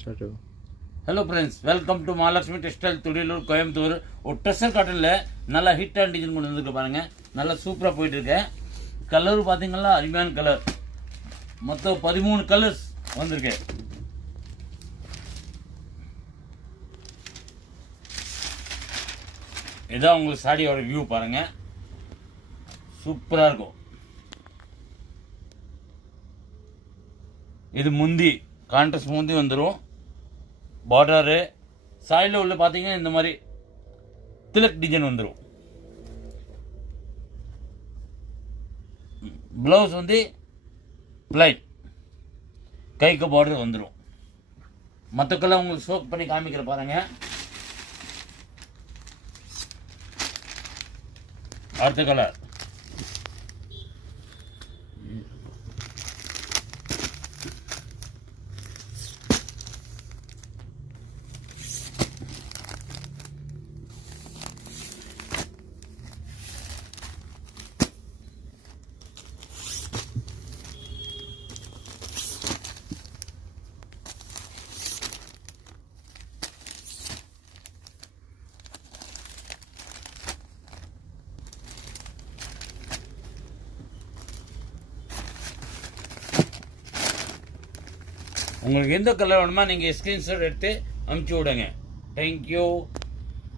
Hello friends, welcome to Mahalakshmi textile Thudiyalur Coimbatore. ஒரு dresser காட்டனில் நல்லா ஹிட் அண்ட் டிசைன் கொண்டு வந்துருக்கு பாருங்கள். நல்லா சூப்பராக போயிட்டுருக்கேன். கலர் பார்த்தீங்கன்னா அருமையான கலர். மொத்தம் 13 கலர்ஸ் வந்திருக்கு. இதான் உங்களுக்கு சாரியோட வியூ பாருங்கள். சூப்பராக இருக்கும். இது முந்தி கான்ட்ராஸ்ட் முந்தி வந்துடும். பார்டரு சாரியில் உள்ள பார்த்தீங்கன்னா இந்த மாதிரி திலக் டிசைன் வந்துடும். ப்ளவுஸ் வந்து பிளைன், கைக்கு பார்டர் வந்துடும். மற்ற கலர் உங்களுக்கு சோக் பண்ணி காமிக்கிற பாருங்க. அடுத்த கலர் உங்களுக்கு எந்த கலர் வேணுமா நீங்கள் ஸ்க்ரீன்ஷாட் எடுத்து அனுப்பிச்சி விடுங்க. தேங்க்யூ.